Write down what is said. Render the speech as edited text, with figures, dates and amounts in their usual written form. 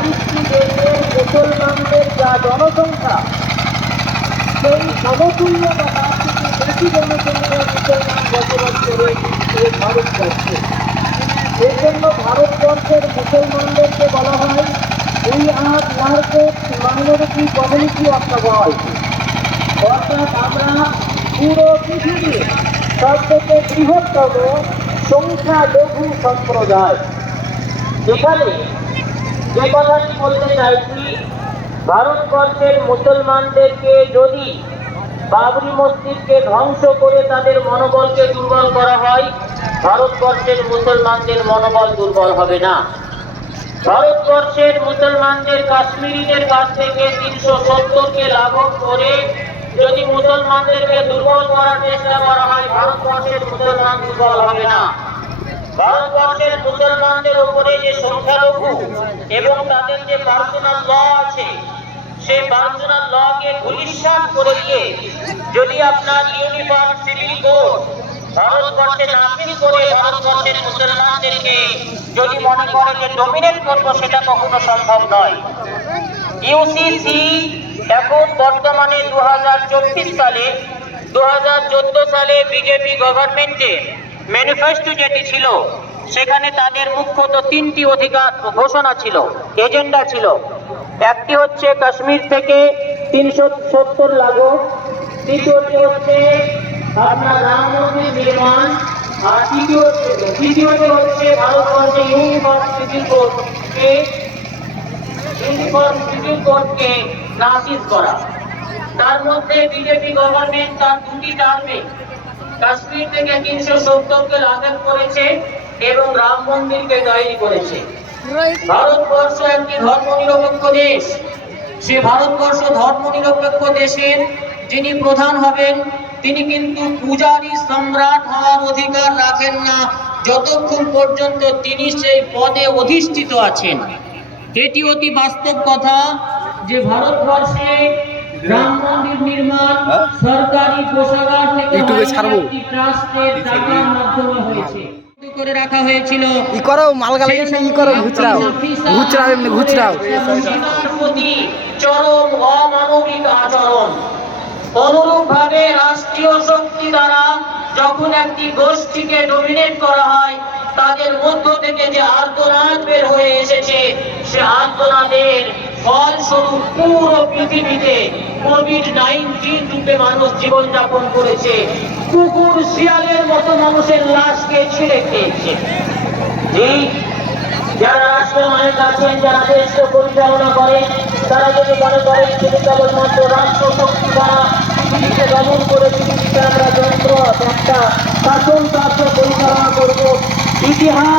40টি দেশের মুসলমানদের যা জনসংখ্যা, সেই সমতুল্য বা তার থেকে বেশি জনসংখ্যার মুসলমান বসবাস করে এই ভারতবর্ষে। এর জন্য ভারতবর্ষের মুসলমানদেরকে বলা হয় we are largest minority community of the world. অর্থাৎ আমরা পুরো পৃথিবীর সবথেকে বৃহত্তম সংখ্যালঘু সম্প্রদায়। এখানে যে কথাটি বলতে চাইছি, ভারতবর্ষের মুসলমানদেরকে যদি বাবরি মসজিদকে ধ্বংস করে তাদের মনোবলকে দুর্বল করা হয়, ভারতবর্ষের মুসলমানদের মনোবল দুর্বল হবে না। ভারতবর্ষের মুসলমানদের কাশ্মীরিদের কাছ থেকে 370কে লাঘব করে যদি মুসলমানদেরকে দুর্বল করার চেষ্টা করা হয়, ভারতবর্ষের মুসলমান দুর্বল হবে না। ভারতবর্ষের মুসলমানদের উপরে যে সংখ্যালঘু এবং তাদের যে পার্সোনাল ল আছে, সেই পার্সোনাল লকে ধূলিসাৎ করে দিয়ে যদি আপনার ইউনিফর্ম সিভিল কোড ভারতবর্ষে নাফিজ করে ভারতবর্ষের মুসলমানদেরকে যদি মনে করে যে ডমিনেট করবো, সেটা কখনো সম্ভব নয়। ইউসিসি এখন বর্তমানে 2024 সালে 2014 সালে বিজেপি গভর্নমেন্টের ম্যানিফেস্টো যেটি ছিল, সেখানে তাদের মুখ্যত 3টি অধিকার ঘোষণা ছিল, এজেন্ডা ছিল। একটি হচ্ছে কাশ্মীর থেকে 370 লাঘব, দ্বিতীয়টি হচ্ছে আপনার রাম মন্দির নির্মাণ, আর তৃতীয়টি হচ্ছে ভারতবর্ষে ইউনিফর্ম সিভিল কোডকে নাফিজ করা। তার মধ্যে বিজেপি গভর্নমেন্ট তার 2টি টার্মে কাশ্মীর থেকে 370কে লাঘব করেছে এবং রাম মন্দিরকে তৈরি করেছে। ভারতবর্ষ একটি ধর্মনিরপেক্ষ দেশ। সে ভারতবর্ষ ধর্মনিরপেক্ষ দেশের যিনি প্রধান হবেন, তিনি কিন্তু পূজারী সম্রাট হওয়ার অধিকার রাখেন না যতক্ষণ পর্যন্ত তিনি সেই পদে অধিষ্ঠিত আছেন। এটি অতি বাস্তব কথা যে ভারতবর্ষে রাম মন্দির নির্মাণ সরকারি কোষাগার থেকে একটি ট্রাস্টের টাকার মাধ্যমে হয়েছে, করে রাখা হয়েছিল। চরম অমানবিক আচরণ। অনুরূপ ভাবে রাষ্ট্রীয় শক্তি দ্বারা যখন একটি গোষ্ঠীকে ডমিনেট করা হয়, তাদের মধ্য থেকে যে আর্তনাদ বের হয়ে এসেছে, সে আর্তনাদের ফলস্বরূপ পুরো পৃথিবীতে কোভিড-19 রূপে মানুষ জীবনযাপন করেছে। কুকুর শিয়ালের মতো মানুষের লাশকে ছিঁড়ে খেয়েছে। যারা রাষ্ট্রমানের আছেন, যারা দেশকে পরিচালনা করেন, তারা যদি মনে করেন তিনি কেবলমাত্র রাষ্ট্র শক্তি দ্বারা পৃথিবীকে দমন করে পৃথিবীকে আমরা যন্ত্র একটা শাসন কার্য পরিচালনা করব, ইতিহাস